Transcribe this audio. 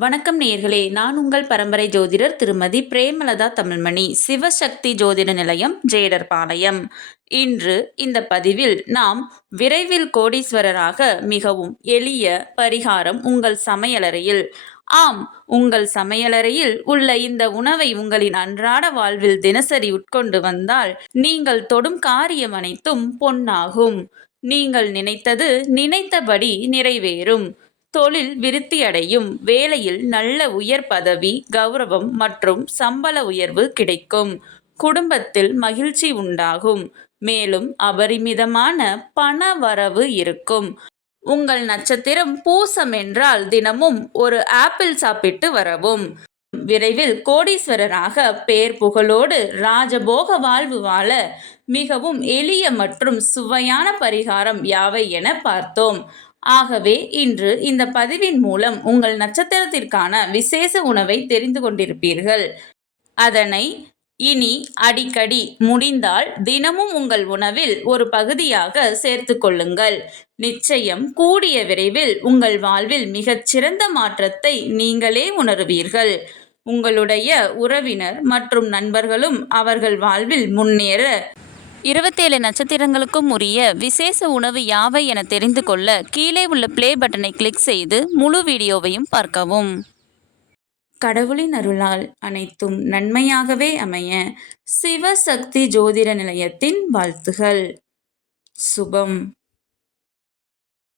வணக்கம் நேயர்களே, நான் உங்கள் பரம்பரை ஜோதிடர் திருமதி பிரேமலதா தமிழ்மணி, சிவசக்தி ஜோதிட நிலையம், ஜேடர்பாளையம். இன்று இந்த பதிவில் நாம் விரைவில் கோடீஸ்வரராக மிகவும் எளிய பரிகாரம் உங்கள் சமையலறையில். ஆம், உங்கள் சமையலறையில் உள்ள இந்த உணவை உங்களின் அன்றாட வாழ்வில் தினசரி உட்கொண்டு வந்தால் நீங்கள் தொடும் காரியம் அனைத்தும் பொன்னாகும். நீங்கள் நினைத்தது நினைத்தபடி நிறைவேறும். தொழில் விருத்தியடையும். வேலையில் நல்ல உயர் பதவி, கௌரவம் மற்றும் சம்பள உயர்வு கிடைக்கும். குடும்பத்தில் மகிழ்ச்சி உண்டாகும். மேலும் அபரிமிதமான பண வரவு இருக்கும். உங்கள் நட்சத்திரம் பூசம் என்றால் தினமும் ஒரு ஆப்பிள் சாப்பிட்டு வரவும். விரைவில் கோடீஸ்வரராக பேர் புகழோடு ராஜபோக வாழ்வு வாழ மிகவும் எளிய மற்றும் சுவையான பரிகாரம் யாவை என பார்த்தோம். ஆகவே இன்று இந்த பதிவின் மூலம் உங்கள் நட்சத்திரத்திற்கான விசேஷ உணவை தெரிந்து கொண்டிருப்பீர்கள். அதனை இனி அடிக்கடி முடிந்தால் தினமும் உங்கள் உணவில் ஒரு பகுதியாக சேர்த்து கொள்ளுங்கள். நிச்சயம் கூடிய விரைவில் உங்கள் வாழ்வில் மிகச்சிறந்த மாற்றத்தை நீங்களே உணருவீர்கள். உங்களுடைய உறவினர் மற்றும் நண்பர்களும் அவர்கள் வாழ்வில் முன்னேற 27 நட்சத்திரங்களுக்கும் உரிய விசேஷ உணவு யாவை என தெரிந்து கொள்ள கீழே உள்ள ப்ளே பட்டனை கிளிக் செய்து முழு வீடியோவையும் பார்க்கவும். கடவுளின் அருளால் அனைத்தும் நன்மையாகவே அமைய சிவசக்தி ஜோதிட நிலையத்தின் வாழ்த்துகள். சுபம்.